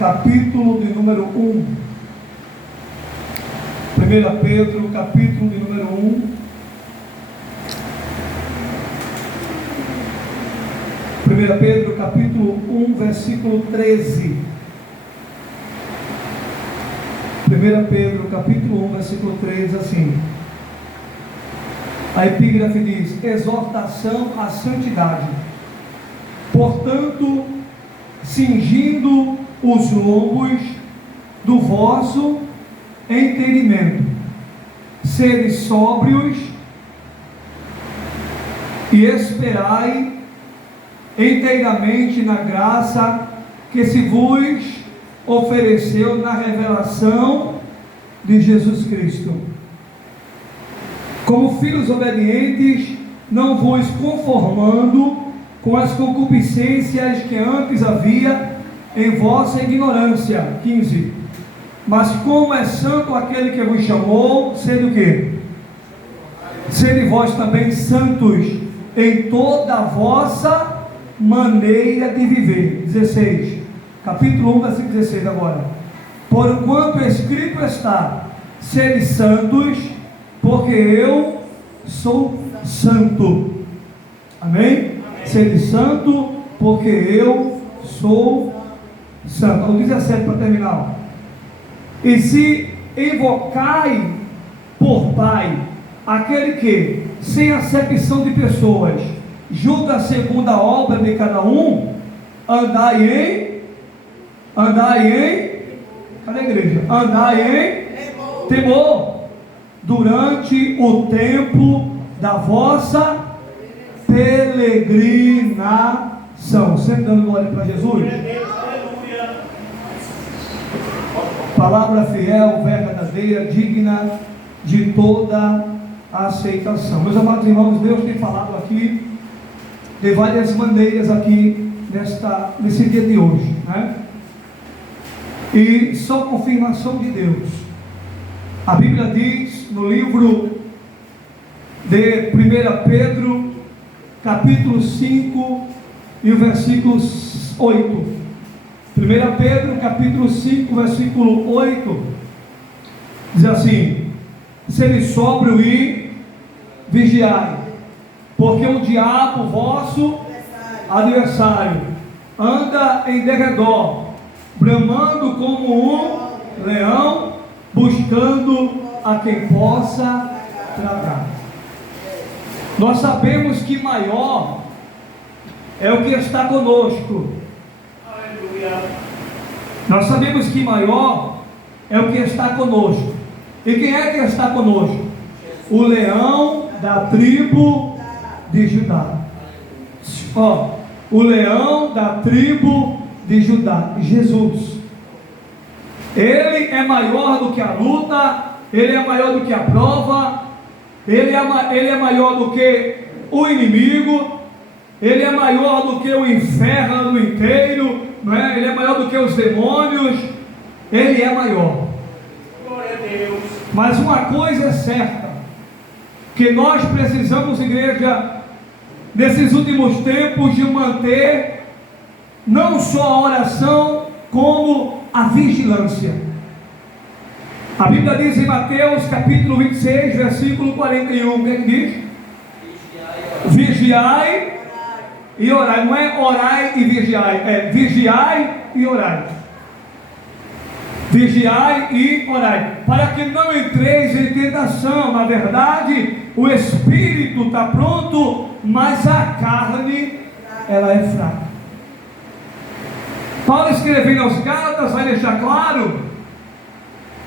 capítulo de número 1. 1 Pedro, capítulo de número 1. 1 Pedro, capítulo 1, versículo 13. 1 Pedro, capítulo 1, versículo 13, assim. A epígrafe diz: exortação à santidade. Portanto, cingindo os lombos do vosso entendimento, sede sóbrios e esperai inteiramente na graça que se vos ofereceu na revelação de Jesus Cristo. Como filhos obedientes, não vos conformando com as concupiscências que antes havia em vossa ignorância. 15. Mas como é santo aquele que vos chamou, sede o quê? Sede vós também santos em toda a vossa maneira de viver. 16. Capítulo 1, versículo 16 agora. Porquanto escrito está: sede santos, porque eu sou santo. Amém? Sede santo, porque eu sou santo. O 17 para terminar. E se invocai por Pai aquele que, sem acepção de pessoas, julga segundo a obra de cada um, andai em, cadê a igreja? Andai em temor, durante o tempo da vossa peregrinação. Sempre dando glória para Jesus. Palavra fiel, verdadeira, digna de toda a aceitação. Meus amados irmãos, Deus tem falado aqui de várias maneiras aqui nesse dia de hoje, né? E só confirmação de Deus. A Bíblia diz no livro de 1 Pedro, capítulo 5 e o versículo 8. 1 Pedro, capítulo 5, versículo 8, diz assim: sede sóbrio e vigiai, porque o diabo, vosso adversário, anda em derredor, bramando como um leão, buscando a quem possa tragar. Nós sabemos que maior é o que está conosco. Nós sabemos que maior é o que está conosco. E quem é que está conosco? O leão da tribo de Judá. O leão da tribo de Judá, Jesus. Ele é maior do que a luta, ele é maior do que a prova, ele é maior do que o inimigo, ele é maior do que o inferno inteiro, não é? Ele é maior do que os demônios, ele é maior. Glória a Deus. Mas uma coisa é certa, que nós precisamos, igreja, nesses últimos tempos, de manter não só a oração, como a vigilância. A Bíblia diz em Mateus capítulo 26, versículo 41, o que diz? Vigiai e orai. Não é orai e vigiai, é vigiai e orai. Vigiai e orai, para que não entreis em tentação. Na verdade, o espírito está pronto, mas a carne, ela é fraca. Paulo, escrevendo aos Gálatas, vai deixar claro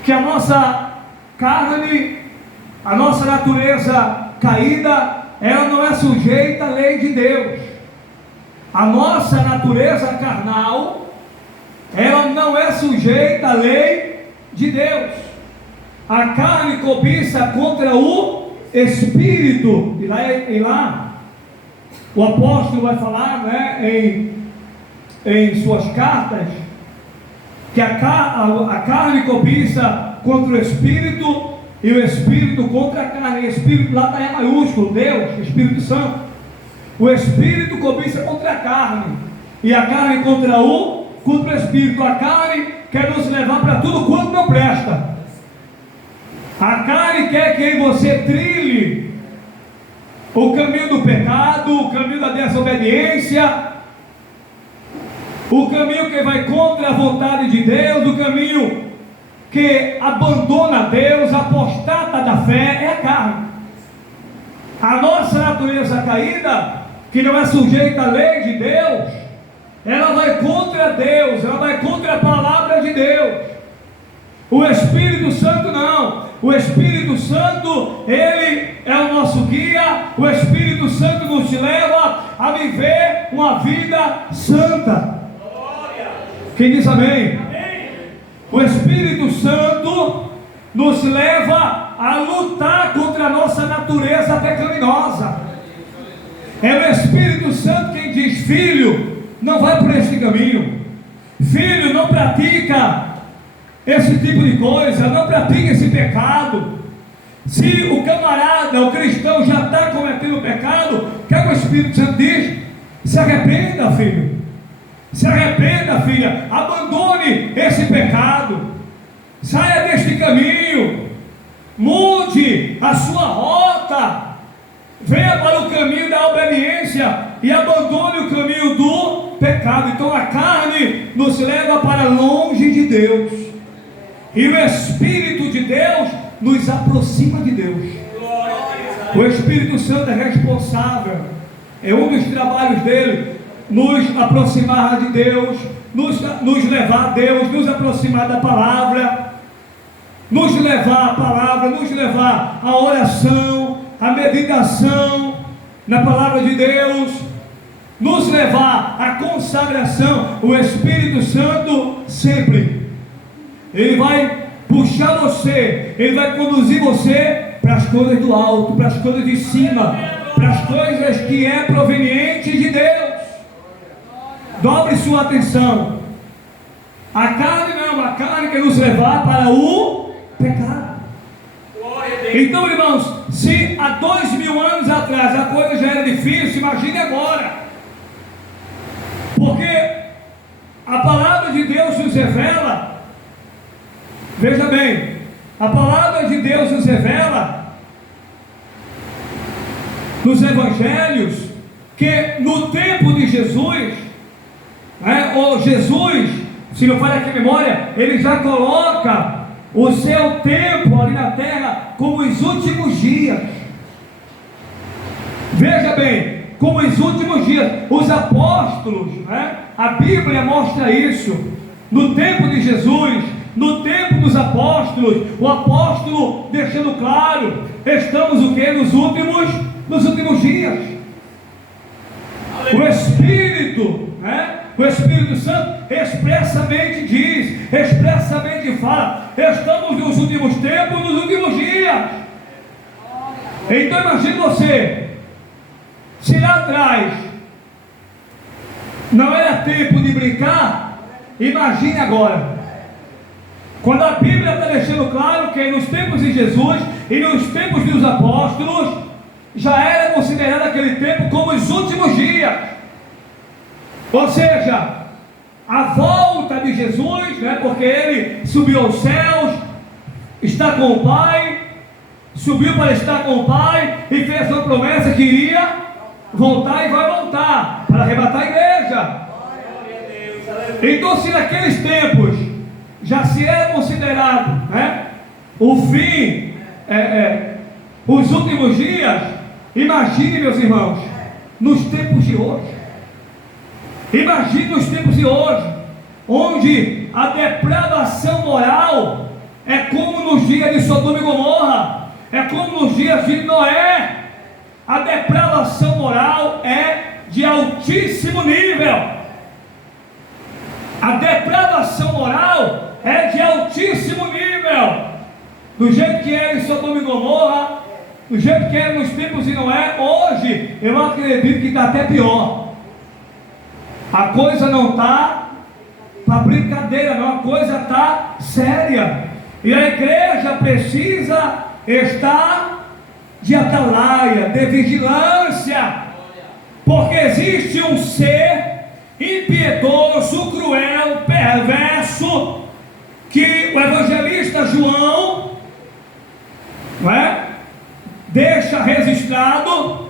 que a nossa carne, a nossa natureza caída, ela não é sujeita à lei de Deus. A nossa natureza carnal, ela não é sujeita à lei de Deus. A carne cobiça contra o espírito. E lá o apóstolo vai falar, né, em suas cartas, que a carne cobiça contra o espírito e o espírito contra a carne. E espírito lá está em maiúsculo, Deus, Espírito Santo. O espírito cobiça contra a carne e a carne contra o culto do Espírito. A carne quer nos levar para tudo quanto não presta. A carne quer que você trilhe o caminho do pecado, o caminho da desobediência, o caminho que vai contra a vontade de Deus, o caminho que abandona Deus, apostata da fé, é a carne. A nossa natureza caída, que não é sujeita à lei de Deus, ela vai contra Deus, ela vai contra a palavra de Deus. O Espírito Santo não. O Espírito Santo, ele é o nosso guia. O Espírito Santo nos leva a viver uma vida santa. Quem diz amém? O Espírito Santo nos leva a lutar contra a nossa natureza pecaminosa. É o Espírito Santo quem diz: filho, não vai por esse caminho. Filho, não pratica esse tipo de coisa, não pratica esse pecado. Se o camarada, o cristão já está cometendo pecado, o que é que o Espírito Santo diz? Se arrependa, filho. Se arrependa, filha. Abandone esse pecado. Saia deste caminho. Mude a sua rota. Venha para o caminho da obediência e abandone o caminho do pecado. Então a carne nos leva para longe de Deus, e o Espírito de Deus nos aproxima de Deus. O Espírito Santo é responsável, é um dos trabalhos dele, nos aproximar de Deus, nos levar a Deus, nos aproximar da palavra, nos levar à palavra, nos levar à oração, à meditação na palavra de Deus, nos levar à consagração. O Espírito Santo sempre, ele vai puxar você, ele vai conduzir você para as coisas do alto, para as coisas de cima, para as coisas que é proveniente de Deus. Dobre sua atenção. A carne não, a carne quer nos levar para o pecado. Então, irmãos, se há 2000 anos atrás a coisa já era difícil, imagine agora. Porque a palavra de Deus nos revela, veja bem, a palavra de Deus nos revela nos evangelhos que no tempo de Jesus, ou Jesus, se não falha aqui a memória, ele já coloca o seu tempo ali na terra como os últimos dias. Veja bem, como os últimos dias. Os apóstolos, a Bíblia mostra isso. No tempo de Jesus, no tempo dos apóstolos, o apóstolo deixando claro: estamos o que? Nos últimos dias. O Espírito, o Espírito Santo expressamente diz, expressamente fala: estamos nos últimos tempos, nos últimos dias. Então imagine você, se lá atrás não era tempo de brincar, imagine agora, quando a Bíblia está deixando claro que nos tempos de Jesus e nos tempos dos apóstolos já era considerado aquele tempo como os últimos dias. Ou seja, a volta de Jesus, porque ele subiu aos céus, está com o Pai, subiu para estar com o Pai e fez uma promessa que iria voltar e vai voltar para arrebatar a igreja. Então, se naqueles tempos já se era considerado o fim, os últimos dias, imagine, meus irmãos, nos tempos de hoje. Imagine nos tempos de hoje, onde a depravação moral é como nos dias de Sodoma e Gomorra, é como nos dias de Noé. A depravação moral é de altíssimo nível. A depravação moral é de altíssimo nível. Do jeito que era em Sodoma e Gomorra, do jeito que era nos tempos de Noé, hoje eu acredito que está até pior. A coisa não está para brincadeira, não, a coisa está séria. E a igreja precisa estar de atalaia, de vigilância, porque existe um ser impiedoso, cruel, perverso, que o evangelista João, não é, deixa registrado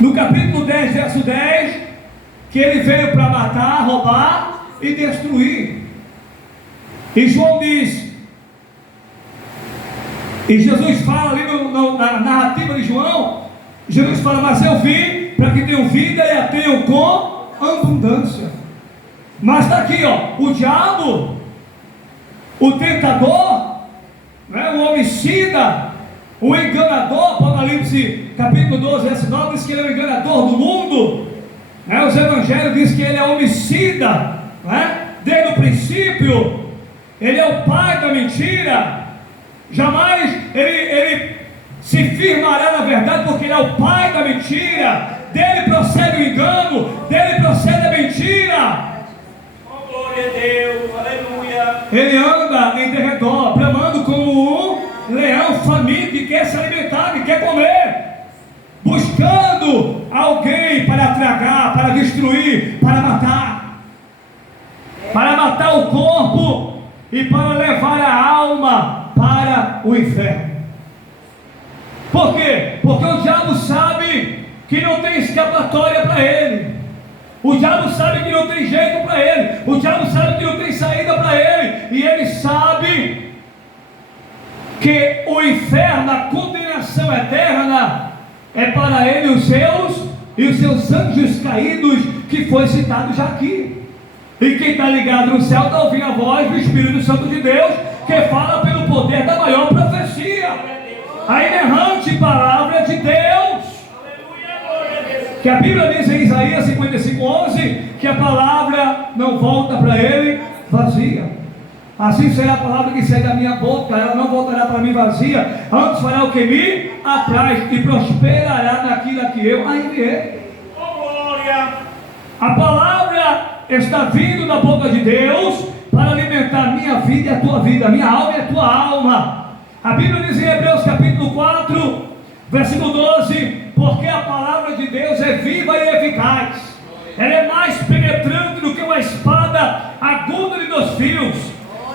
no capítulo 10, verso 10, que ele veio para matar, roubar e destruir. E João diz, e Jesus fala ali na narrativa de João, Jesus fala, mas eu vim para que tenham vida e a tenham com abundância. Mas está aqui, ó, o diabo, o tentador, né, o homicida, o enganador, Apocalipse capítulo 12, verso 9, diz que ele é o enganador do mundo, né? Os evangelhos dizem que ele é homicida, né? Desde o princípio, ele é o pai da mentira, jamais ele se firmará na verdade, porque ele é o pai da mentira, dele procede o engano, dele procede a mentira. Oh, glória a Deus, aleluia. Ele anda em derredor, bramando como um leão faminto que quer se alimentar, que quer comer, buscando alguém para tragar, para destruir, para matar o corpo e para levar a alma para o inferno. Por quê? Porque o diabo sabe que não tem escapatória para ele. O diabo sabe que não tem jeito para ele. O diabo sabe que não tem saída para ele. E ele sabe que o inferno, a condenação eterna, é para ele e os seus anjos caídos, que foi citado já aqui. E quem está ligado no céu está ouvindo a voz do Espírito Santo de Deus, que fala pelo poder da maior profecia, a inerrante palavra de Deus, que a Bíblia diz em Isaías 55:11, que a palavra não volta para ele vazia. Assim será a palavra que sai da minha boca, ela não voltará para mim vazia, antes fará o que me apraz e prosperará naquilo que eu a enviei. A palavra está vindo da boca de Deus para alimentar a minha vida e a tua vida, a minha alma e a tua alma. A Bíblia diz em Hebreus capítulo 4, versículo 12, porque a palavra de Deus é viva e eficaz, ela é mais penetrante do que uma espada aguda de 2 fios,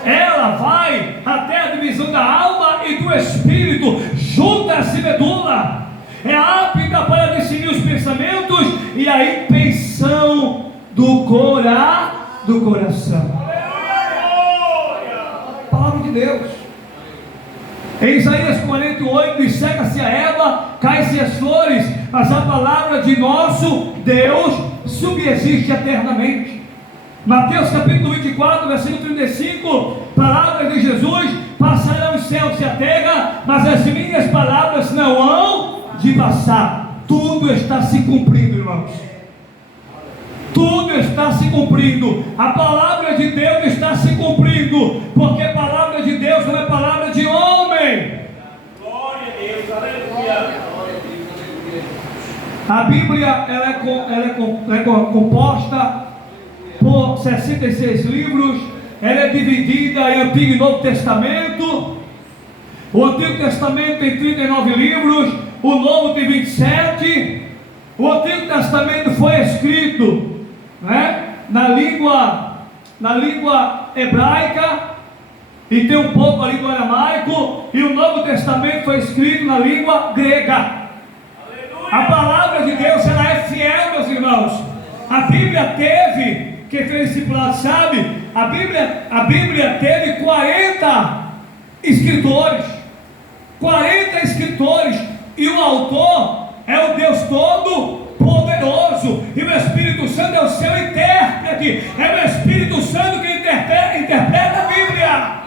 ela vai até a divisão da alma e do espírito, juntas e medula, é apta para discernir os pensamentos e a intenção do coração. Palavra de Deus. Em Isaías 48, diz: seca-se a erva, cai-se as flores, mas a palavra de nosso Deus subsiste eternamente. Mateus capítulo 24, versículo 35, palavras de Jesus: passarão os céus e a terra, mas as minhas palavras não hão de passar. Tudo está se cumprindo, irmãos. Tudo está se cumprindo. A palavra de Deus está se cumprindo, porque a palavra de Deus não é palavra de homem. Glória a Deus, aleluia. A Bíblia ela é composta por 66 livros. Ela é dividida em Antigo e Novo Testamento. O Antigo Testamento tem 39 livros, o Novo tem 27. O Antigo Testamento foi escrito, né, na língua hebraica, e tem um pouco ali do aramaico, e o Novo Testamento foi escrito na língua grega. Aleluia. A palavra de Deus, ela é fiel, meus irmãos. A Bíblia teve, quem fez discipulado sabe, a Bíblia teve 40 escritores, 40 escritores, e o autor é o Deus Todo-Poderoso, e o Espírito Santo é o seu intérprete, é o Espírito Santo que interpreta a Bíblia.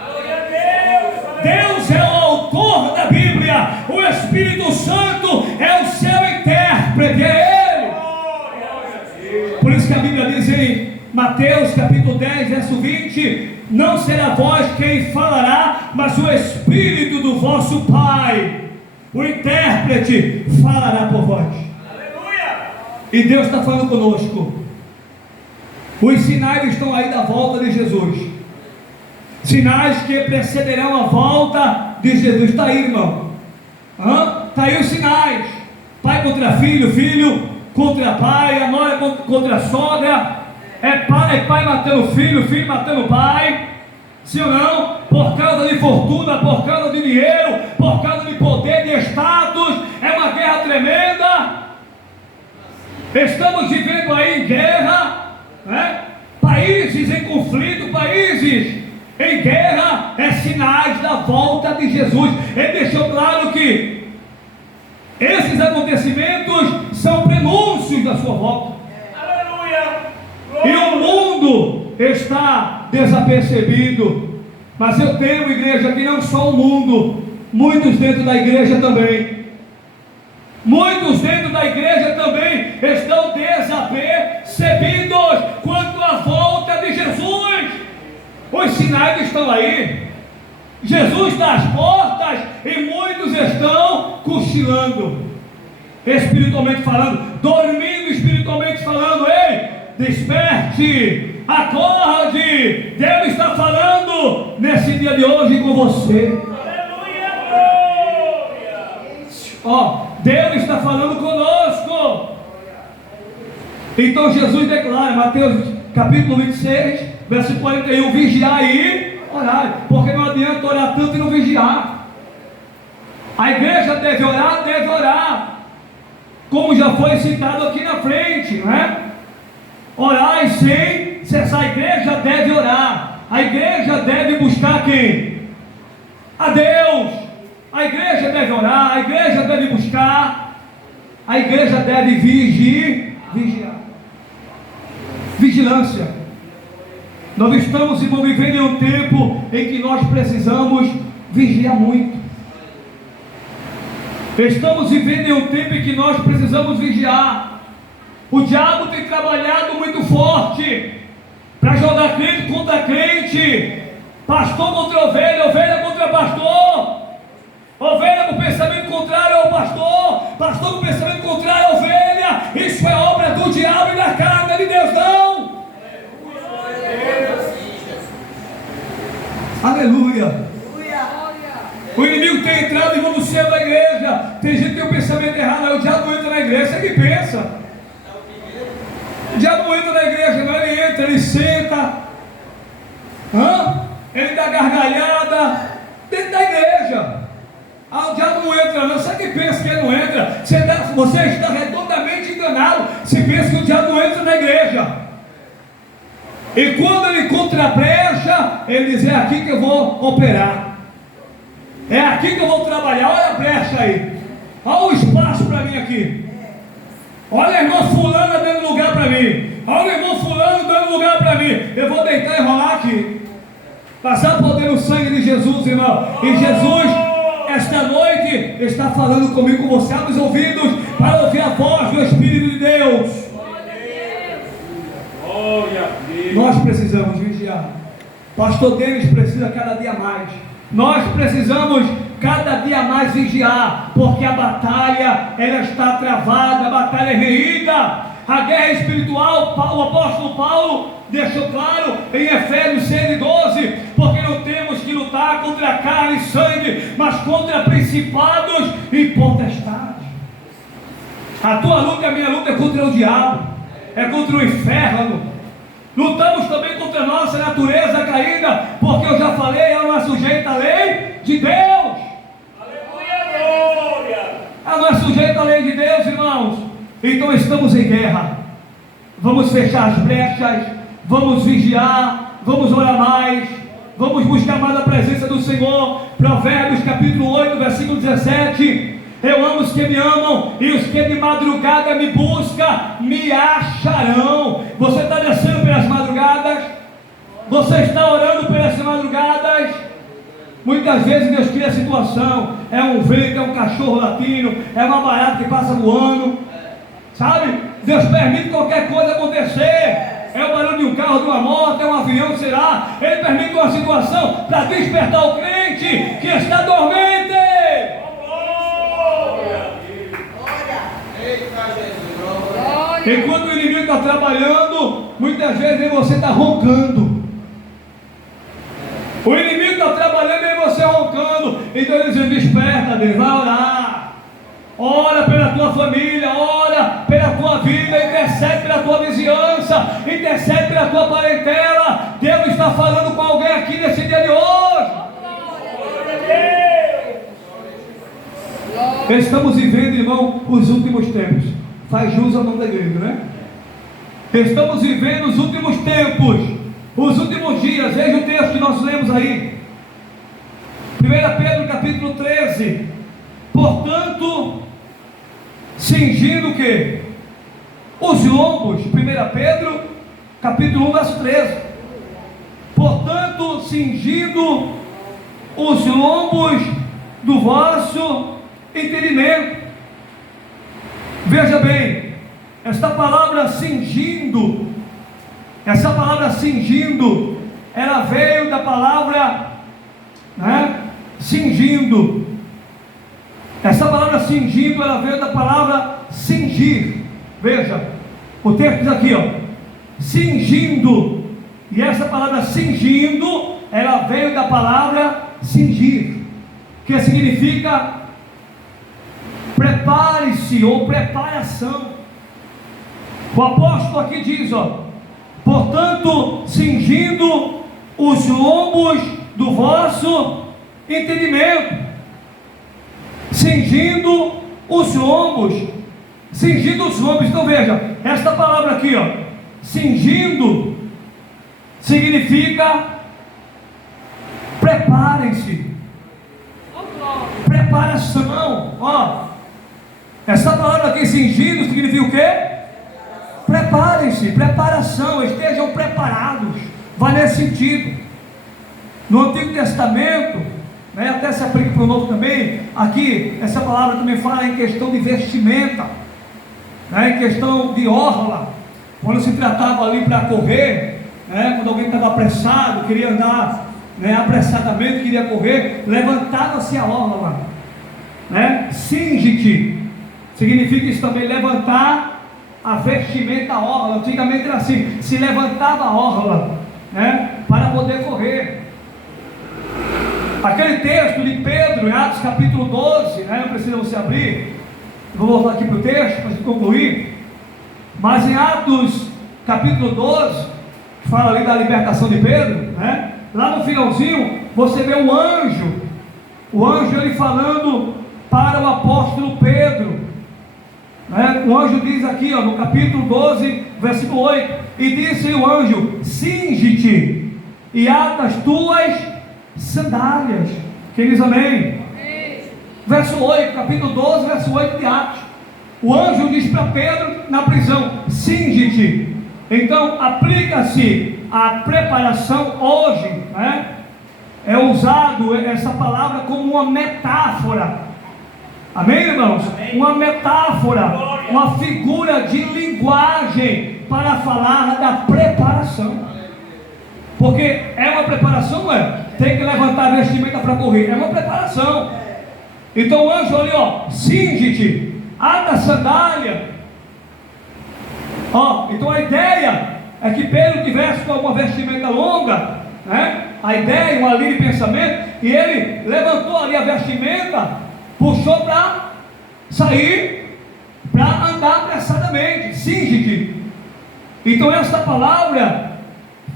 Deus é o autor da Bíblia, o Espírito Santo é o seu intérprete, é Ele. Por isso que a Bíblia diz em Mateus capítulo 10, verso 20: não será vós quem falará, mas o Espírito do vosso Pai, o intérprete, falará por vós. Aleluia! E Deus está falando conosco. Os sinais estão aí da volta de Jesus, sinais que precederão a volta de Jesus. Está aí, irmão. Está aí os sinais: pai contra filho, filho contra pai, a nora contra a sogra, é pai matando filho, filho matando pai, sim ou não? Por causa de fortuna, por causa de dinheiro, por causa de poder, de status, é uma guerra tremenda. Estamos vivendo aí em guerra, né? Países em conflito, países em guerra, é sinais da volta de Jesus. Ele deixou claro que esses acontecimentos são prenúncios da sua volta. Aleluia. E o mundo está desapercebido. Mas eu tenho, igreja, que não só o mundo, muitos dentro da igreja também. Muitos dentro da igreja também estão desapercebidos quanto à volta de Jesus. Os sinais estão aí. Jesus está às portas e muitos estão cochilando, espiritualmente falando, dormindo espiritualmente falando. Ei, desperte, acorde. Deus está falando nesse dia de hoje com você. Aleluia. Glória. Ó, Deus está falando conosco. Então Jesus declara, Mateus capítulo 26, verso 41, vigiar e orar, porque não adianta orar tanto e não vigiar. A igreja deve orar, como já foi citado aqui na frente, não é? Orar sem cessar. A igreja deve orar, a igreja deve buscar quem? A Deus. A igreja deve orar, a igreja deve buscar, a igreja deve vigiar. Vigilância. Nós estamos vivendo em um tempo em que nós precisamos vigiar muito. Estamos vivendo em um tempo em que nós precisamos vigiar. O diabo tem trabalhado muito forte para jogar crente contra crente, pastor contra ovelha, ovelha contra pastor, ovelha com pensamento contrário ao pastor, pastor com pensamento contrário à ovelha. Isso é obra do diabo e da carne, de Deus não. Aleluia. O inimigo tem entrado e no céu da igreja. Tem gente que tem um pensamento errado. Aí o diabo não entra na igreja. Você que pensa. O diabo não entra na igreja, não. Ele entra, ele senta, ele dá gargalhada dentro da igreja. O diabo não entra, não. Você que pensa que ele não entra. Você está redondamente enganado se pensa que o diabo não entra na igreja. E quando ele contrabrecha, ele diz: é aqui que eu vou operar, é aqui que eu vou trabalhar. Olha a brecha aí, olha o espaço para mim aqui. Olha a irmã fulana dando lugar para mim, olha o irmão fulano dando lugar para mim. Eu vou deitar e rolar aqui, passar poder no sangue de Jesus, irmão. E Jesus, esta noite, está falando comigo, com você. Abre os ouvidos para ouvir a voz do Espírito de Deus. Nós precisamos vigiar. Pastor Denis precisa cada dia mais. Nós precisamos cada dia mais vigiar, porque a batalha, ela está travada, a batalha é reída. A guerra espiritual, o apóstolo Paulo deixou claro em Efésios 6:12, porque não temos que lutar contra carne e sangue, mas contra principados e potestades. A tua luta e a minha luta é contra o diabo, é contra o inferno. Lutamos também contra a nossa natureza caída, porque eu já falei, ela não é sujeita à lei de Deus. Aleluia, glória. Ela não é sujeita à lei de Deus, irmãos. Então estamos em guerra. Vamos fechar as brechas, vamos vigiar, vamos orar mais, vamos buscar mais a presença do Senhor. Provérbios capítulo 8, versículo 17. Eu amo os que me amam, e os que de madrugada me buscam, me acharão. Você está descendo pelas madrugadas? Você está orando pelas madrugadas? Muitas vezes Deus cria a situação. É um vento, é um cachorro latindo, é uma barata que passa voando, sabe? Deus permite qualquer coisa acontecer. É o barulho de um carro, de uma moto, é um avião, sei lá. Ele permite uma situação para despertar o crente que está dormente. Enquanto o inimigo está trabalhando, muitas vezes você está roncando. O inimigo está trabalhando e você roncando. Então ele diz: desperta, Deus, vai orar. Ora pela tua família, ora pela tua tua vida, intercede pela tua vizinhança, intercede pela tua parentela. Deus está falando com alguém aqui nesse dia de hoje. Estamos vivendo, irmão, os últimos tempos. Faz jus ao nome da igreja, né? Estamos vivendo os últimos tempos, os últimos dias. Veja o texto que nós lemos aí, 1 Pedro capítulo 13. Portanto, cingindo o que? Os lombos. 1 Pedro capítulo 1 verso 13. Portanto, cingindo os lombos do vosso entendimento. Veja bem, esta palavra cingindo, ela veio da palavra, né, cingindo. Essa palavra cingindo, ela veio da palavra cingir. Veja, o texto diz aqui, ó, cingindo. E essa palavra cingindo, ela veio da palavra cingir, que significa prepare-se ou preparação. O apóstolo aqui diz, ó, portanto, cingindo os lombos do vosso entendimento. Cingindo os lombos. Cingindo os lombos. Então veja, esta palavra aqui, ó, cingindo, significa preparem-se. Preparação, ó. Essa palavra aqui, cingindo, significa o quê? Preparem-se, preparação, estejam preparados. Vai nesse sentido. No Antigo Testamento, né, até se aplica para o Novo também. Aqui, essa palavra também fala em questão de vestimenta, né, em questão de orla. Quando se tratava ali para correr, né, quando alguém estava apressado, queria andar, né, apressadamente, queria correr, levantava-se a orla, né? Cinge-te significa isso também, levantar a vestimenta, a orla. Antigamente era assim, se levantava a orla, né, para poder correr. Aquele texto de Pedro, em Atos capítulo 12, né, não precisa você abrir, vou voltar aqui para o texto para concluir, mas em Atos capítulo 12, que fala ali da libertação de Pedro, né, lá no finalzinho, você vê o anjo ele falando para o apóstolo Pedro, né? O anjo diz aqui, ó, no capítulo 12, versículo 8, e disse o anjo, cinge-te e ata as tuas sandálias. Quem diz amém? Verso 8, capítulo 12, verso 8 de Atos. O anjo diz para Pedro na prisão, cinge-te. Então aplica-se a preparação hoje, né? É usado essa palavra como uma metáfora. Amém, irmãos? Amém. Uma metáfora, glória, uma figura de linguagem para falar da preparação. Porque é uma preparação, não é? Tem que levantar a vestimenta para correr, é uma preparação. Então o anjo ali, ó, cinge-te, ata a sandália. Ó, então a ideia é que Pedro tivesse com uma vestimenta longa, né? A ideia, uma linha de pensamento, e ele levantou ali a vestimenta, puxou para sair, para andar apressadamente. Cinge-te. Então esta palavra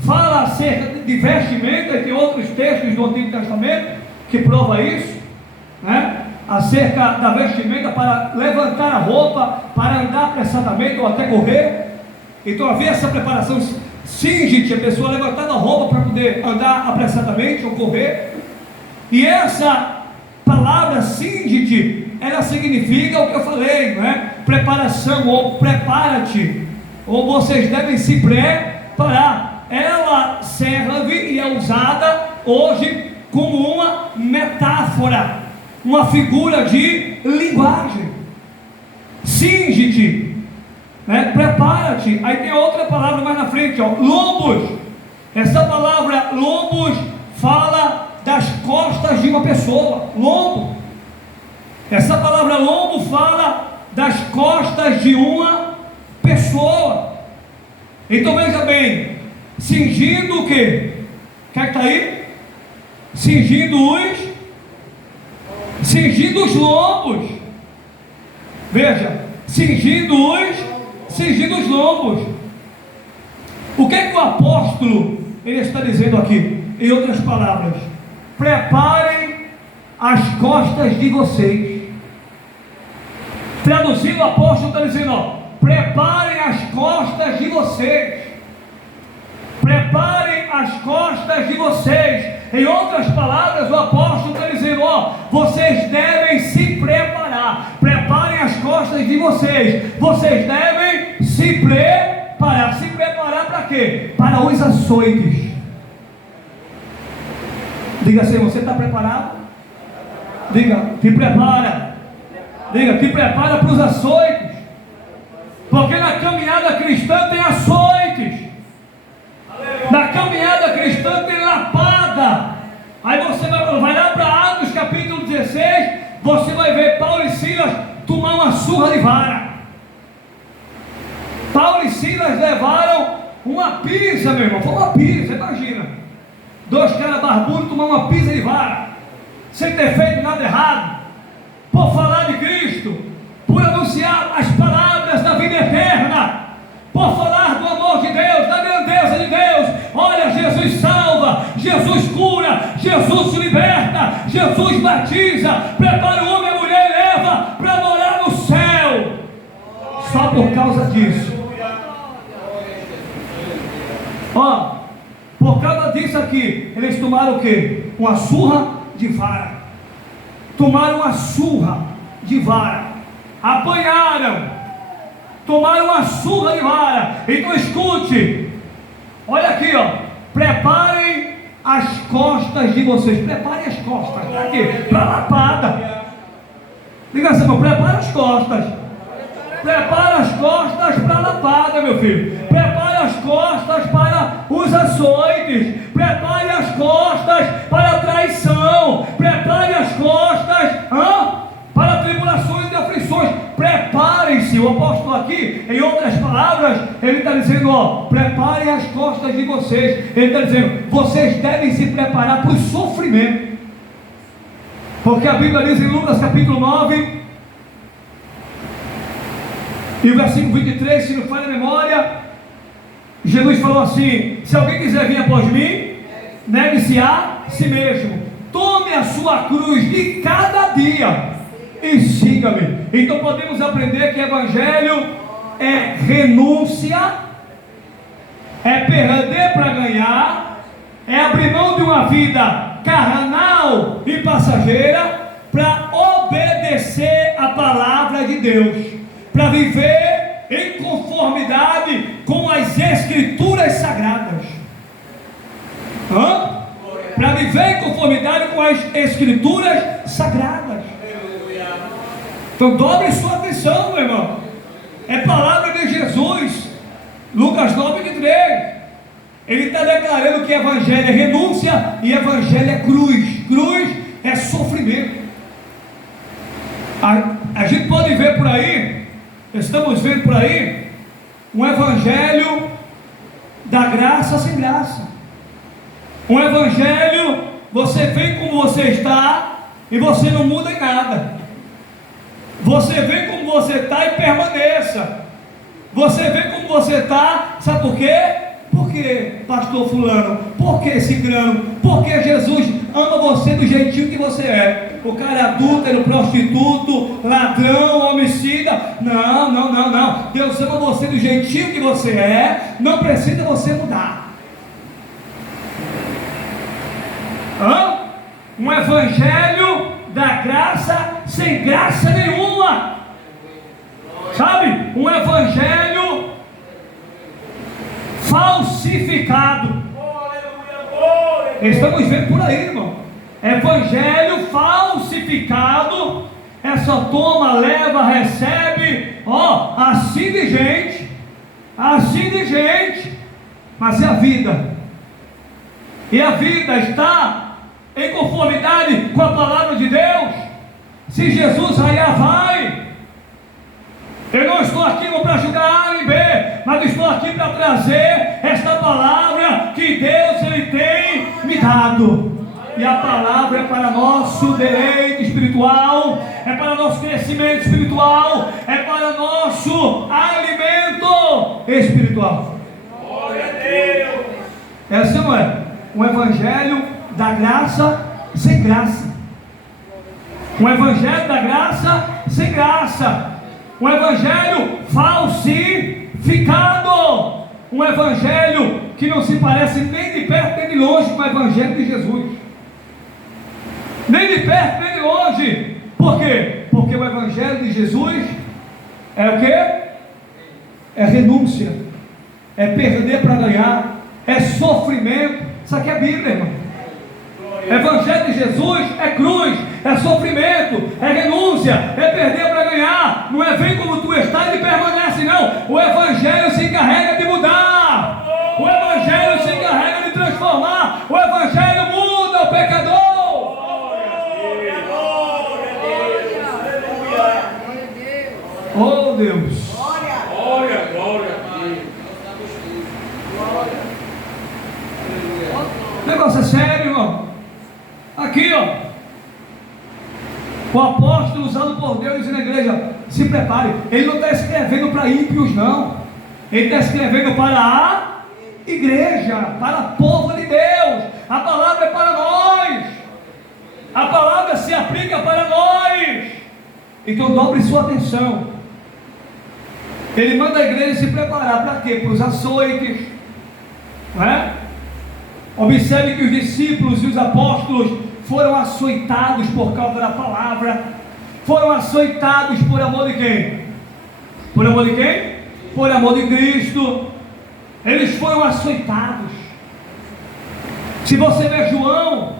fala acerca de vestimenta, e tem outros textos do Antigo Testamento que prova isso, né? Acerca da vestimenta para levantar a roupa, para andar apressadamente ou até correr. Então havia essa preparação. Cinge-te, a pessoa levantando a roupa para poder andar apressadamente ou correr. E essa palavra cinge-te, ela significa o que eu falei, não é? Preparação, ou prepara-te, ou vocês devem se preparar. Ela serve e é usada hoje como uma metáfora, uma figura de linguagem. Cinge-te, né? Prepara-te. Aí tem outra palavra mais na frente, ó, lombos. Essa palavra lombos fala das costas de uma pessoa. Lombo. Essa palavra lombo fala das costas de uma pessoa. Então veja bem, cingindo o quê? Quer que está aí? Cingindo os lombos. Veja, cingindo os cingindo os lombos. O que é que o apóstolo ele está dizendo aqui? Em outras palavras, preparem as costas de vocês. Traduzindo, o apóstolo está dizendo, ó, preparem as costas de vocês. Preparem as costas de vocês. Em outras palavras, o apóstolo está dizendo, ó, vocês devem se preparar. Preparem as costas de vocês. Vocês devem se preparar. Se preparar para quê? Para os açoites. Diga assim, você está preparado? Diga, te prepara. Diga, te prepara para os açoites. Porque na caminhada cristã tem açoites. Na caminhada cristã tem lapada. Aí você vai lá para Atos capítulo 16, você vai ver Paulo e Silas tomar uma surra de vara. Paulo e Silas levaram uma pisa, meu irmão. Foi uma pisa, imagina. Dois caras barbudos tomar uma pisa de vara, sem ter feito nada errado, por falar de Cristo, por anunciar as palavras da vida eterna, por falar do amor de Deus, da grandeza de Deus. Olha, Jesus salva, Jesus cura, Jesus liberta, Jesus batiza, prepara o homem e a mulher e leva para morar no céu. Só por causa disso. Ó, por causa disso aqui, eles tomaram o quê? Uma surra de vara. Tomaram uma surra de vara. Apanharam. Tomaram uma surra de vara. Então escute. Olha aqui, ó. Preparem as costas de vocês. Preparem as costas. Para quê? Para a lapada. Diga assim, irmão, prepara as costas. Prepara as costas para a lapada, meu filho. Prepare as costas para os açoites. Prepare as costas para a traição. Prepare as costas para tribulações e aflições. Preparem-se. O apóstolo aqui, em outras palavras, ele está dizendo, ó, preparem as costas de vocês. Ele está dizendo, vocês devem se preparar para o sofrimento. Porque a Bíblia diz em Lucas capítulo 9, e o versículo 23, se não falha a memória, Jesus falou assim: se alguém quiser vir após mim, negue-se a si mesmo, tome a sua cruz de cada dia e siga-me. Então podemos aprender que evangelho é renúncia, é perder para ganhar, é abrir mão de uma vida carnal e passageira para obedecer a palavra de Deus, para viver em conformidade com as Escrituras Sagradas. Para viver em conformidade com as Escrituras Sagradas. Então dobre sua atenção, meu irmão. É palavra de Jesus. Lucas 9, 23. Ele está declarando que evangelho é renúncia e evangelho é cruz. Cruz é sofrimento. A gente pode ver por aí, estamos vendo por aí, um evangelho da graça sem graça. Um evangelho, você vem como você está e você não muda em nada. Você vem como você está e permaneça. Você vem como você está, sabe por quê? Por que, pastor fulano? Por que ciclano? Porque Jesus ama você do jeitinho que você é. O cara é adúltero, prostituto, ladrão, homicida. Não. Deus ama você do jeitinho que você é. Não precisa você mudar. Um evangelho da graça sem graça nenhuma. Sabe? Um evangelho falsificado. Estamos vendo por aí, irmão. Evangelho falsificado. É só toma, leva, recebe. Assim de gente. Assim de gente. Mas e a vida? E a vida está em conformidade com a palavra de Deus? Se Jesus raiar, vai. Eu não estou aqui para julgar A e B, mas estou aqui para trazer esta palavra que Deus ele tem me dado. E a palavra é para nosso deleite espiritual, é para nosso crescimento espiritual, é para nosso alimento crescimento espiritual. Glória a Deus. Essa não é um evangelho da graça sem graça. Um evangelho da graça sem graça. Um evangelho falsificado. Um evangelho que não se parece nem de perto nem de longe com o evangelho de Jesus. Nem de perto nem de longe. Por quê? Porque o evangelho de Jesus é o quê? É renúncia. É perder para ganhar. É sofrimento. Isso aqui é a Bíblia, irmão. Evangelho de Jesus é cruz, é sofrimento, é renúncia, é perder para ganhar. Não é vem como tu estás e permanece, não. O Evangelho se encarrega de mudar. O Evangelho se encarrega de transformar. O Evangelho muda o pecador. Glória, glória a Deus. Aleluia. Oh Deus. Glória, glória a Deus. O negócio é sério, irmão. Aqui, ó. O apóstolo usado por Deus dizendo na igreja: se prepare. Ele não está escrevendo para ímpios, não. Ele está escrevendo para a igreja, para o povo de Deus. A palavra é para nós. A palavra se aplica para nós. Então dobre sua atenção. Ele manda a igreja se preparar para quê? Para os açoites, não é? Observe que os discípulos e os apóstolos foram açoitados por causa da palavra. Foram açoitados por amor de quem? Por amor de quem? Por amor de Cristo. Eles foram açoitados. Se você ver João,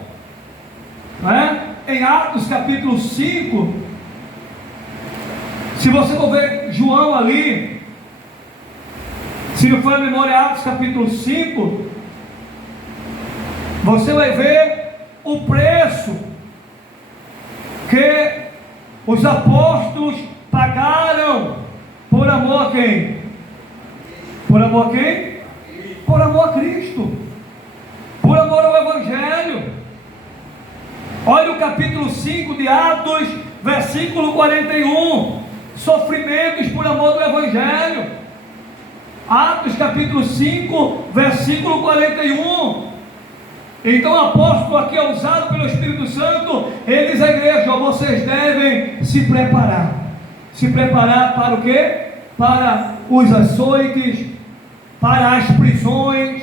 em Atos capítulo 5, se você for ver João ali, se não for a memória, Atos capítulo 5, você vai ver o preço que os apóstolos pagaram por amor a quem? Por amor a quem? Por amor a Cristo, por amor ao Evangelho. Olha o capítulo 5 de Atos, versículo 41, sofrimentos por amor do Evangelho. Atos capítulo 5, versículo 41. Então o apóstolo aqui é usado pelo Espírito Santo. Ele diz à igreja: vocês devem se preparar. Se preparar para o quê? Para os açoites, para as prisões,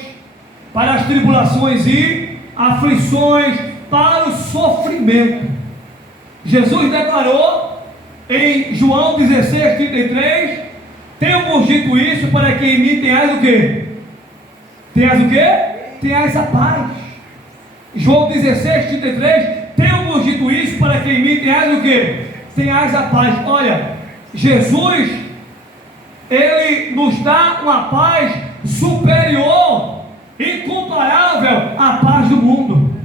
para as tribulações e aflições, para o sofrimento. Jesus declarou em João 16:33: tenho dito isso para que em mim tenhas o quê? Tenhas o quê? Tenhas a paz. João 16:33, tenho dito isso para que em mim tenhas o quê? Tenhas a paz. Olha, Jesus, Ele nos dá uma paz superior, incomparável à paz do mundo.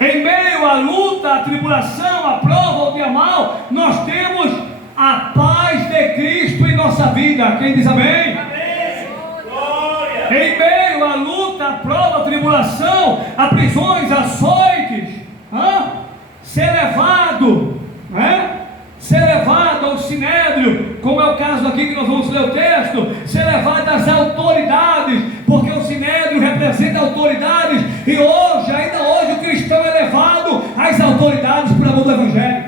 Em meio à luta, à tribulação, à prova, ao dia mal, nós temos a paz de Cristo em nossa vida. Quem diz amém? Amém. Glória. Em meio à luta, à prova, à tribulação, a prisões, açoites, ser levado, ser levado ao sinédrio, como é o caso aqui que nós vamos ler o texto, ser levado às autoridades, porque o sinédrio representa autoridades, e hoje, ainda hoje, o cristão é levado às autoridades por amor do Evangelho.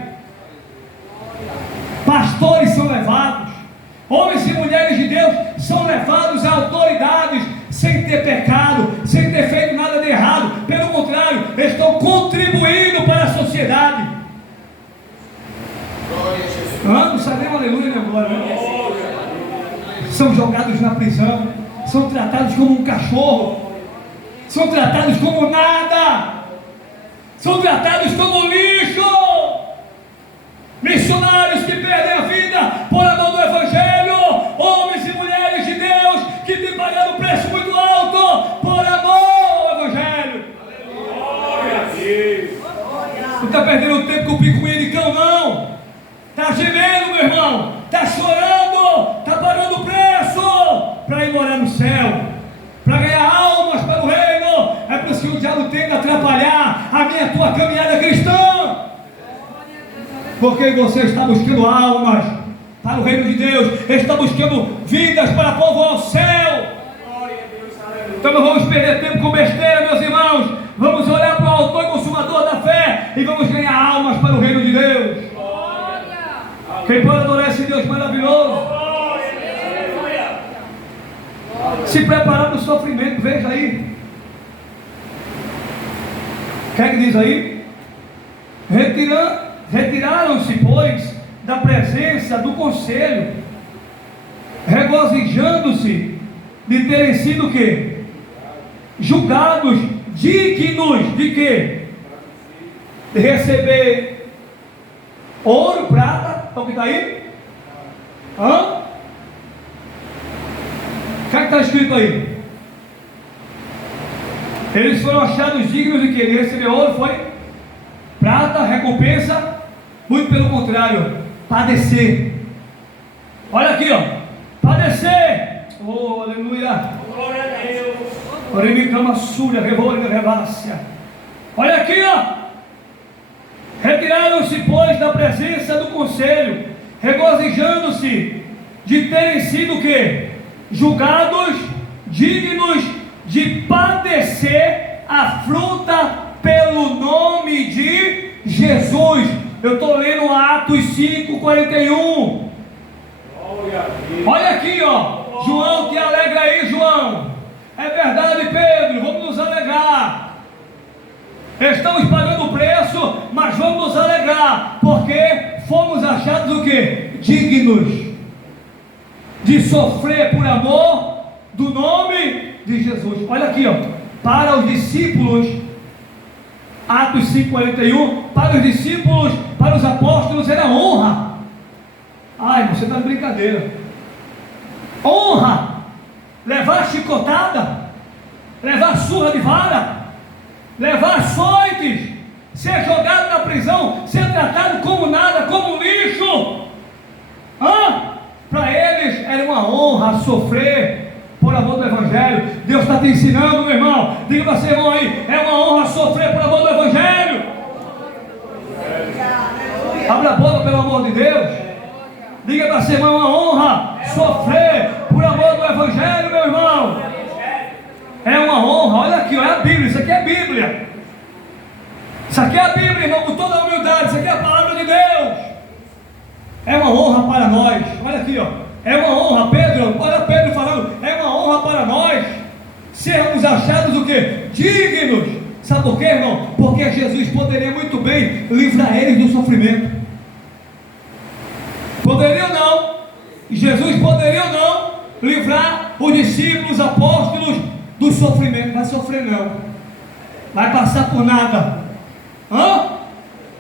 Pastores são levados, homens e mulheres de Deus são levados a autoridades, sem ter pecado, sem ter feito nada de errado. Pelo contrário, estão contribuindo para a sociedade. Não sabe nem um aleluia nem agora, né? São jogados na prisão, são tratados como um cachorro, são tratados como nada, são tratados como lixo. Missionários que perdem a vida por amor do Evangelho, homens e mulheres de Deus que têm pagado um preço muito alto por amor ao Evangelho. Glória a Deus. Não está perdendo tempo com picuinha de cão, não. Está gemendo, meu irmão, está chorando, está pagando o preço para ir morar no céu, para ganhar almas para o reino. É por isso que o diabo tenta atrapalhar a minha tua caminhada cristã, porque você está buscando almas para o reino de Deus, está buscando vidas para povoar o céu. Então não vamos perder tempo com besteira, meus irmãos. Vamos olhar para o autor e consumador da fé e vamos ganhar almas para o reino de Deus. Quem pode adorar esse Deus maravilhoso? Se preparar para o sofrimento, veja aí. O que é que diz aí? Retiraram-se, pois, da presença do conselho, regozijando-se de terem sido o quê? Julgados dignos de quê? De receber ouro, prata, o que está aí? Hã? O que é que está escrito aí? Eles foram achados dignos de quê? De receber ouro, foi? Prata, recompensa? Muito pelo contrário, padecer. Olha aqui, ó, padecer. Oh, aleluia. Glória a Deus. Olha aqui, ó. Retiraram-se, pois, da presença do conselho, regozijando-se de terem sido o quê? Julgados dignos de padecer afronta pelo nome de Jesus. Eu estou lendo Atos 5:41. Olha aqui, ó. João, te alegra aí, João. É verdade, Pedro, vamos nos alegrar. Estamos pagando o preço, mas vamos nos alegrar, porque fomos achados o quê? Dignos de sofrer por amor do nome de Jesus. Olha aqui, ó. Para os discípulos, Atos 5:41, para os discípulos, para os apóstolos era honra. Ai, você está de brincadeira. Honra, levar chicotada, levar surra de vara, levar açoites, ser jogado na prisão, ser tratado como nada, como lixo. Para eles era uma honra sofrer por amor do Evangelho. Deus está te ensinando, meu irmão. Diga para seu irmão aí, é uma honra sofrer por amor do Evangelho. Abra a boca pelo amor de Deus. Diga para seu irmão, é uma honra sofrer por amor do Evangelho, meu irmão. É uma honra. Olha aqui, olha a Bíblia. Isso aqui é a Bíblia. Isso aqui é a Bíblia, irmão, com toda a humildade. Isso aqui é a palavra de Deus. É uma honra para nós. Olha aqui, ó. É uma honra, Pedro. Olha Pedro falando. É uma honra para nós sermos achados o quê? Dignos. Sabe por quê, irmão? Porque Jesus poderia muito bem livrar eles do sofrimento. Poderia ou não? Jesus poderia ou não livrar os discípulos, os apóstolos do sofrimento? Vai sofrer não. Vai passar por nada.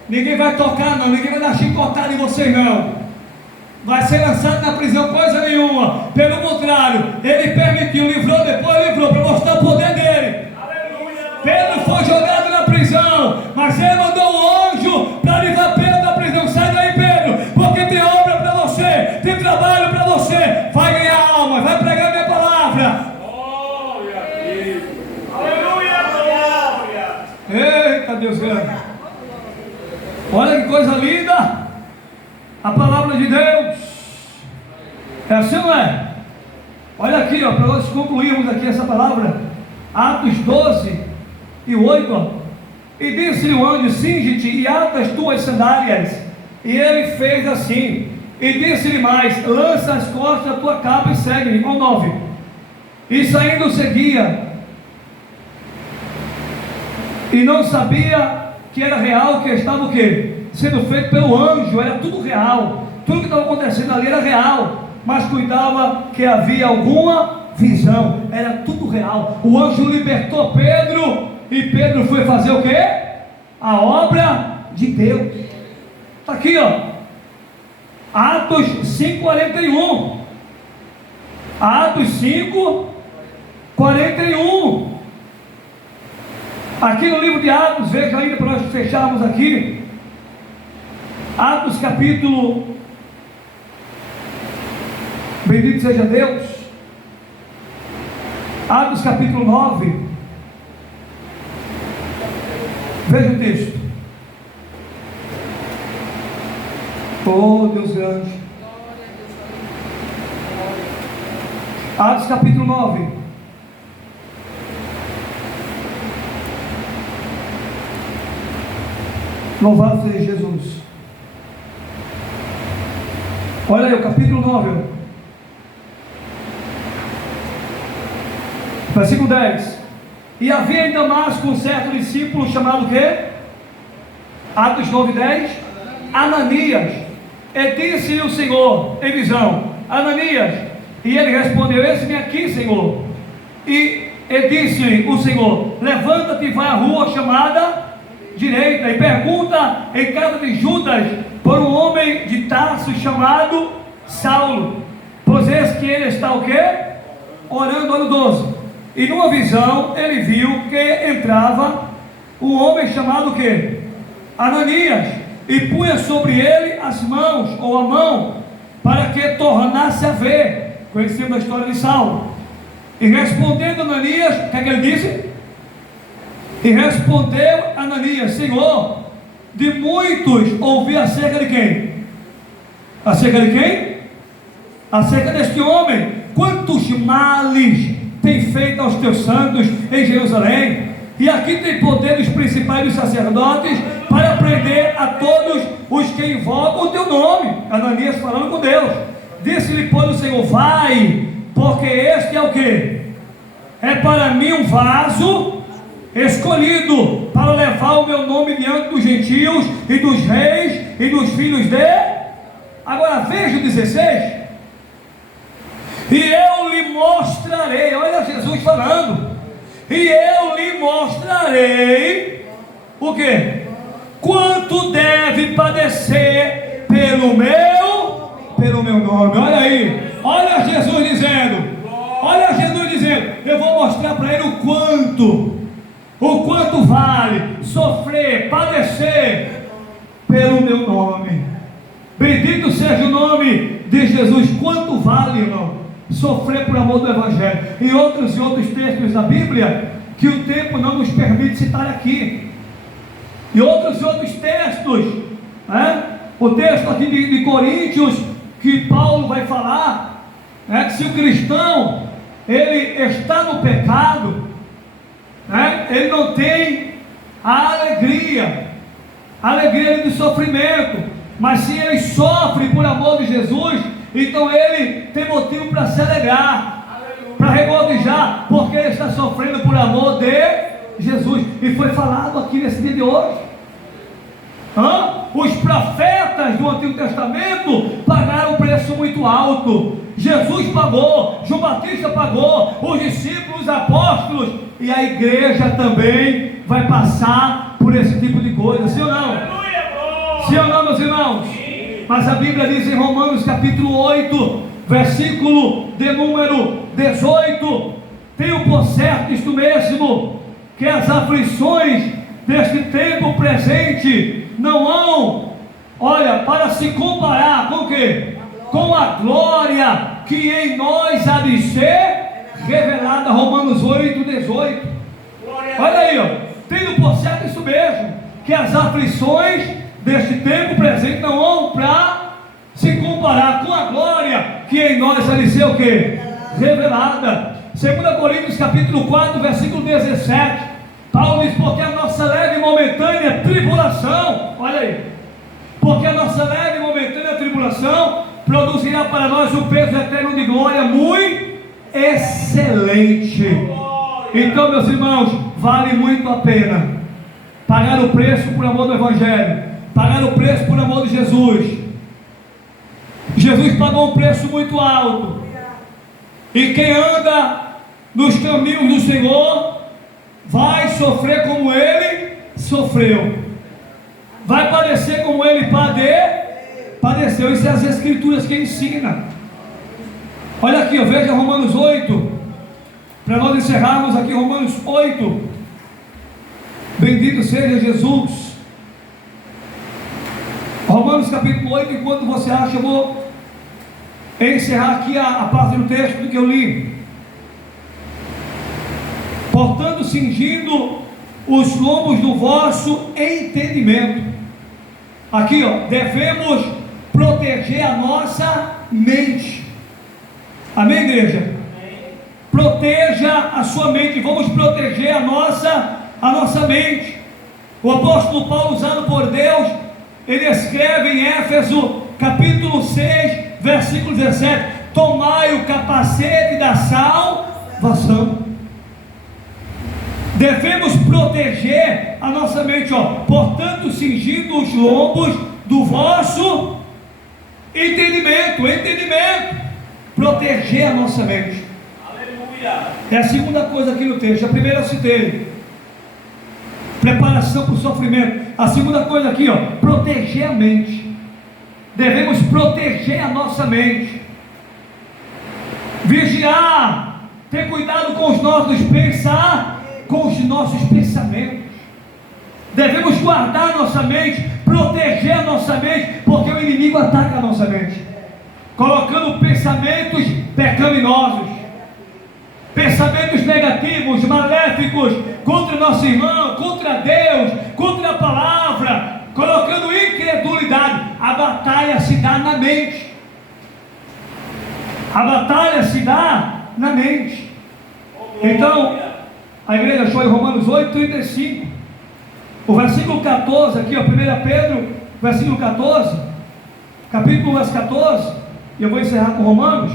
Ninguém vai tocar não. Ninguém vai dar chicotada em vocês não. Vai ser lançado na prisão coisa nenhuma. Pelo contrário, ele permitiu, livrou, depois livrou, para mostrar o poder dele. Aleluia. Pedro foi jogado na prisão, mas ele mandou um anjo para livrar Pedro da prisão. Sai daí, Pedro, porque tem obra para você, tem trabalho para você. Vai ganhar alma, vai pregar minha palavra. Glória a Deus. Aleluia, glória. Eita Deus grande. Olha que coisa linda. A palavra de Deus. É assim ou não é? Olha aqui, ó, para nós concluirmos aqui essa palavra. Atos 12:8, ó. E disse-lhe o anjo: cinge-te e ata as tuas sandálias. E ele fez assim. E disse-lhe mais: lança as costas da tua capa e segue-me. Ao 9. E saindo seguia. E não sabia que era real, que estava o quê? Sendo feito pelo anjo. Era tudo real. Tudo que estava acontecendo ali era real. Mas cuidava que havia alguma visão. Era tudo real. O anjo libertou Pedro. E Pedro foi fazer o quê? A obra de Deus. Está aqui, ó. Atos 5:41. Atos 5:41. Aqui no livro de Atos, veja ainda para nós fecharmos aqui. Atos capítulo. Bendito seja Deus. Atos capítulo 9. Veja o texto. Oh, Deus grande. Atos capítulo 9. Louvado seja Jesus. Olha aí o capítulo 9. Versículo 10. E havia em Damasco um certo discípulo chamado o quê? Atos 9, 10. Ananias. E disse-lhe o Senhor em visão: Ananias. E ele respondeu: eis-me aqui, Senhor. E disse-lhe o Senhor: levanta-te e vai à rua chamada direita, e pergunta em casa de Judas por um homem de Tarso chamado Saulo, pois eis que ele está o quê? Orando. Ano 12. E numa visão ele viu que entrava um homem chamado o quê? Ananias, e punha sobre ele as mãos, ou a mão, para que tornasse a ver. Conhecemos a história de Saulo. E respondendo Ananias, o que é que ele disse? E respondeu Ananias: Senhor, de muitos ouvi acerca de quem? Acerca de quem? Acerca deste homem. Quantos males tem feito aos teus santos em Jerusalém? E aqui tem poder dos principais dos sacerdotes para prender a todos os que invocam o teu nome. Ananias falando com Deus. Disse-lhe, pois, o Senhor: vai, porque este é o que? É para mim um vaso escolhido para levar o meu nome diante dos gentios e dos reis e dos filhos de... Agora veja o 16. E eu lhe mostrarei, olha Jesus falando, e eu lhe mostrarei o que? Quanto deve padecer pelo meu nome. Olha aí, olha Jesus dizendo, eu vou mostrar para ele o quanto vale sofrer, padecer pelo meu nome. Bendito seja o nome de Jesus. Quanto vale, irmão, sofrer por amor do Evangelho. E outros textos da Bíblia que o tempo não nos permite citar aqui. E outros textos, né? O texto aqui de Coríntios, que Paulo vai falar, né? Que se o cristão ele está no pecado, né? Ele não tem a alegria do sofrimento. Mas se ele sofre por amor de Jesus, então ele tem motivo para se alegrar, para regozijar, porque ele está sofrendo por amor de Jesus. E foi falado aqui nesse dia de hoje. Os profetas do Antigo Testamento pagaram um preço muito alto. Jesus pagou, João Batista pagou, os discípulos, os apóstolos, e a igreja também vai passar por esse tipo de coisa, sim ou não? Sim ou não, meus irmãos? Sim. Mas a Bíblia diz em Romanos capítulo 8, versículo de número 18: tenho por certo isto mesmo, que as aflições deste tempo presente não hão, olha, para se comparar com o quê? Com a glória que em nós há de ser revelada. Romanos 8, 18. Olha aí, ó. Tenho por certo isso mesmo, que as aflições deste tempo presente não hão para se comparar com a glória que em nós há de ser o quê? Revelada. 2 Coríntios capítulo 4, versículo 17. Paulo diz: porque a nossa leve e momentânea tribulação, olha aí, porque a nossa leve e momentânea tribulação produzirá para nós um peso eterno de glória muito excelente. Então, meus irmãos, vale muito a pena pagar o preço por amor do Evangelho, pagar o preço por amor de Jesus. Jesus pagou um preço muito alto, e quem anda nos caminhos do Senhor vai sofrer como ele sofreu, vai padecer como ele padeceu. Isso é as Escrituras que ensinam. Olha aqui, veja Romanos 8, para nós encerrarmos aqui. Romanos 8, bendito seja Jesus. Romanos capítulo 8, enquanto você acha, eu vou encerrar aqui a parte do texto do que eu li. Portanto, cingindo os lombos do vosso entendimento. Aqui, ó, devemos proteger a nossa mente. Amém, igreja? Amém. proteja a sua mente. Vamos proteger a nossa mente. O apóstolo Paulo, usado por Deus, ele escreve em Éfeso, capítulo 6, versículo 17: tomai o capacete da salvação. Devemos proteger a nossa mente, portanto, cingindo os lombos do vosso entendimento. Proteger a nossa mente. Aleluia. É a segunda coisa aqui no texto. A primeira eu citei, preparação para o sofrimento. A segunda coisa aqui, proteger a mente. Devemos proteger a nossa mente, vigiar, ter cuidado com os nossos pensamentos. Devemos guardar a nossa mente, proteger a nossa mente, porque o inimigo ataca a nossa mente, colocando pensamentos pecaminosos, pensamentos negativos, maléficos, contra o nosso irmão, contra Deus, contra a palavra, colocando incredulidade. A batalha se dá na mente. A batalha se dá na mente. Então, a igreja achou em Romanos 8:35, o versículo 14 aqui, 1 Pedro, versículo 14, capítulo 14, e eu vou encerrar com Romanos.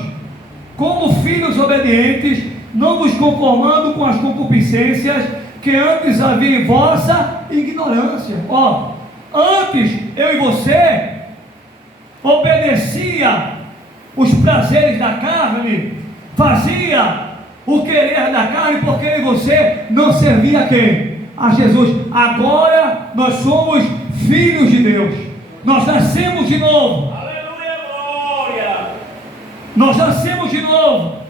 Como filhos obedientes, não vos conformando com as concupiscências que antes havia em vossa ignorância. Antes eu e você obedecia os prazeres da carne, fazia o querer da carne, porque eu e você não servia a quem? A Jesus. Agora nós somos filhos de Deus, nós nascemos de novo. Aleluia, glória. Nós nascemos de novo.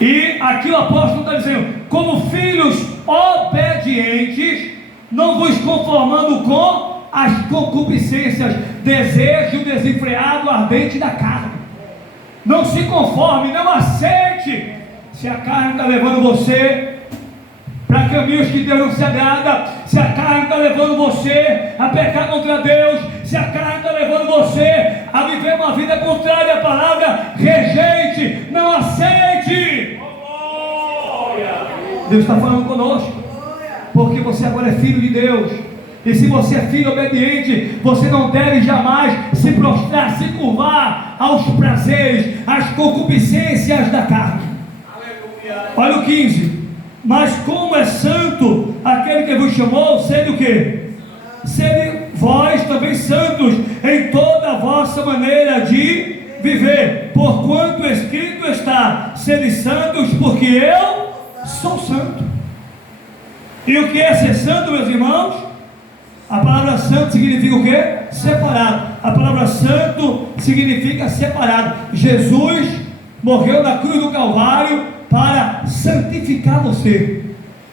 E aqui o apóstolo está dizendo: como filhos obedientes, não vos conformando com as concupiscências, desejo desenfreado, ardente da carne. Não se conforme, não aceite. Se a carne está levando você para caminhos que Deus não se agrada, se a carne está levando você a pecar contra Deus, se a carne está levando você a viver uma vida contrária à palavra, rejeite, não aceite. Deus está falando conosco, porque você agora é filho de Deus. E se você é filho obediente, você não deve jamais se prostrar, se curvar aos prazeres, às concupiscências da carne. Aleluia. Olha o 15: mas como é santo aquele que vos chamou, sede o quê? Sede vós também santos em toda a vossa maneira de viver, porquanto escrito está: sede santos, porque eu sou santo. E o que é ser santo, meus irmãos? A palavra santo significa o quê? Separado. A palavra santo significa separado. Jesus morreu na cruz do Calvário para santificar você,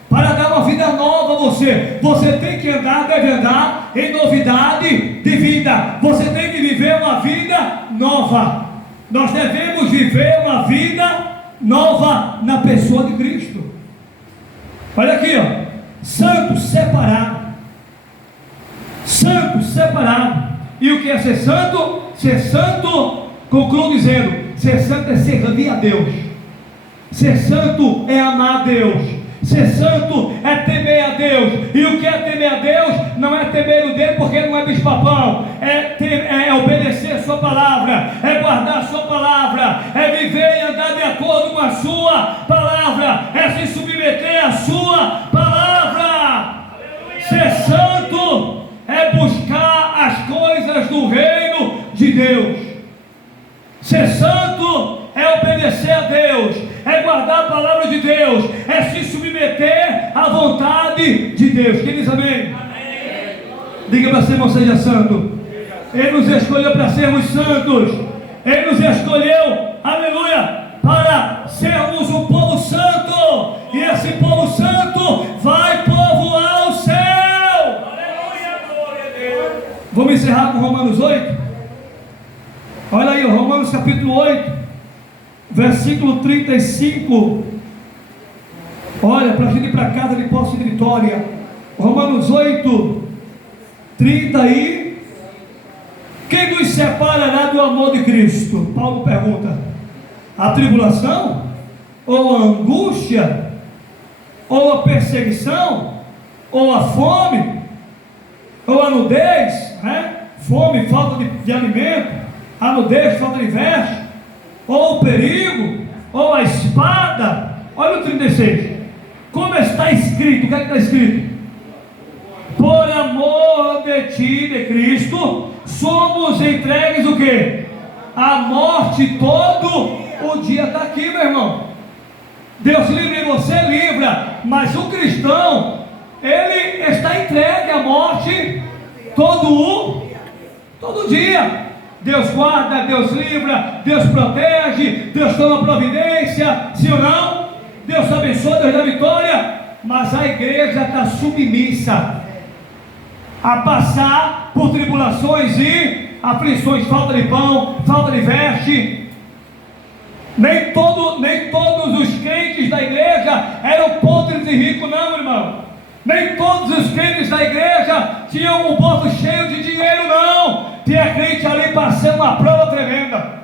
para dar uma vida nova a você. Você tem que andar, deve andar em novidade de vida. Você tem que viver uma vida nova. Nós devemos viver uma vida nova na pessoa de Cristo. Olha aqui, santo separado. Santo separado. E o que é ser santo? Ser santo, concluo dizendo, ser santo é servir a Deus. Ser santo é amar a Deus. Ser santo é temer a Deus. E o que é temer a Deus? Não é temer o dele porque não é bicho-papão. É obedecer a sua palavra, é guardar a sua palavra, é viver e andar de acordo com a sua palavra, é se submeter à sua palavra. Aleluia. Ser santo é buscar as coisas do reino de Deus. Ser santo é obedecer a Deus, é guardar a palavra de Deus, é se submeter à vontade de Deus. Quem diz amém? Amém. Diga para você, irmão, seja santo. Ele nos escolheu para sermos santos. Ele nos escolheu, aleluia, para sermos um povo santo. E esse povo santo vai povoar o céu. Aleluia, glória a Deus. Vamos encerrar com Romanos 8. Olha aí, Romanos capítulo 8, versículo 35. Olha, para a gente ir para casa de posse de vitória. Romanos 8, 30 e... Quem nos separará do amor de Cristo? Paulo pergunta: a tribulação? ou a angústia, ou a perseguição, ou a fome, ou a nudez, né? Fome, falta de alimento, a nudez, falta de veste, ou o perigo, ou a espada. Olha o 36. Como está escrito? O que é que está escrito? Por amor de ti, de Cristo, somos entregues o quê? A morte todo o dia. Está aqui, meu irmão. Deus livre, você livra, mas o cristão, ele está entregue à morte todo dia. Deus guarda, Deus livra, Deus protege, Deus toma providência, sim ou não? Deus abençoa, Deus dá vitória, mas a igreja está submissa a passar por tribulações e aflições, falta de pão, falta de veste. Nem todos os crentes da igreja eram podres e ricos, não, irmão. Nem todos os crentes da igreja tinham o bolso cheio de dinheiro, não. Tinha crente ali passando uma prova tremenda.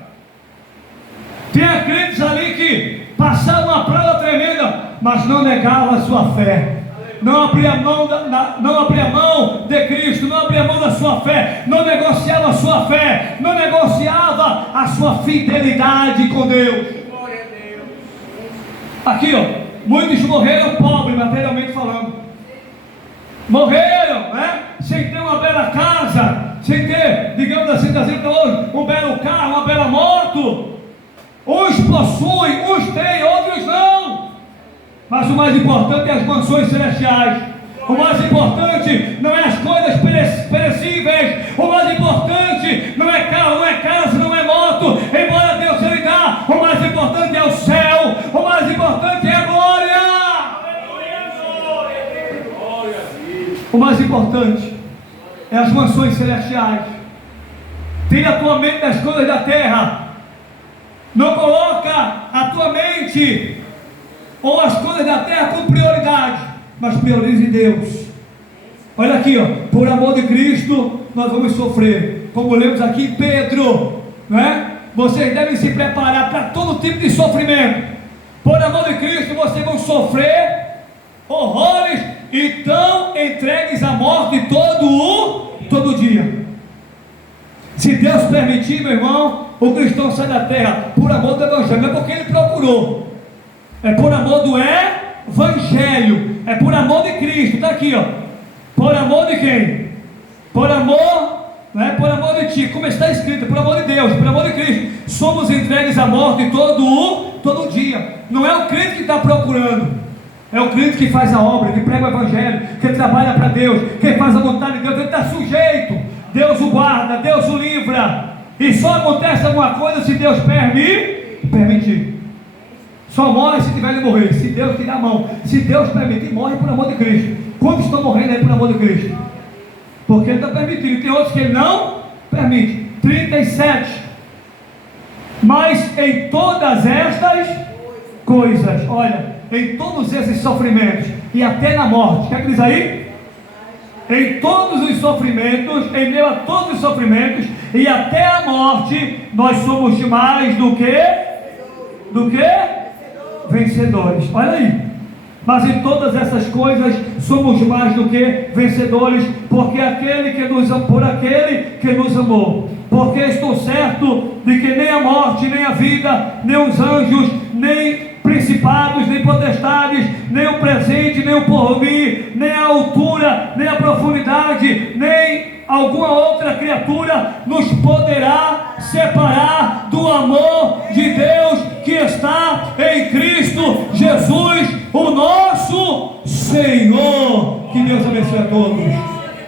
Tinha crentes ali que passavam uma prova tremenda, mas não negavam a sua fé. Não abria mão de Cristo, não abria mão da sua fé, não negociava a sua fé, não negociava a sua fidelidade com Deus. Aqui, ó, muitos morreram pobres, materialmente falando. Morreram, né? Sem ter uma bela casa, sem ter, digamos assim, trazendo para hoje, um belo carro, uma bela moto. Uns possuem, uns têm, outros não. Mas o mais importante é as mansões celestiais. O mais importante não é as coisas perecíveis. O mais importante não é carro, não é casa, não é moto. Embora Deus lhe dá, o mais importante é o céu. O mais importante é a glória. O mais importante é as mansões celestiais. Tira a tua mente das coisas da terra. Não coloca a tua mente ou as coisas da terra com prioridade, mas priorize Deus. Olha aqui, ó, por amor de Cristo nós vamos sofrer, como lemos aqui em Pedro, né? Vocês devem se preparar para todo tipo de sofrimento. Por amor de Cristo vocês vão sofrer horrores e tão entregues à morte todo dia. Se Deus permitir, meu irmão, o cristão sai da terra por amor do evangelho, não é porque ele procurou. É por amor do evangelho, é por amor de Cristo. Está aqui, ó. Por amor de quem? Por amor, não é por amor de ti, como está escrito, por amor de Deus, por amor de Cristo. Somos entregues à morte todo dia. Não é o crente que está procurando, é o crente que faz a obra, que prega o evangelho, que trabalha para Deus, que faz a vontade de Deus. Ele está sujeito, Deus o guarda, Deus o livra. E só acontece alguma coisa se Deus permitir. Só morre se tiver de morrer, se Deus tirar a mão. Se Deus permitir, morre por amor de Cristo. Quantos estão morrendo aí por amor de Cristo? Porque Ele está permitindo. Tem outros que Ele não permite. 37. Mas em todas estas coisas, olha, em todos esses sofrimentos e até na morte, o que é que diz aí? Em todos os sofrimentos, em meio a todos os sofrimentos e até a morte, nós somos mais do que vencedores. Olha aí. Mas em todas essas coisas somos mais do que vencedores, porque por aquele que nos amou. Porque estou certo de que nem a morte, nem a vida, nem os anjos, nem principados, nem potestades, nem o presente, nem o porvir, nem a altura, nem a profundidade, nem alguma outra criatura nos poderá separar do amor de Deus que está em Cristo Jesus, o nosso Senhor. Que Deus abençoe a todos.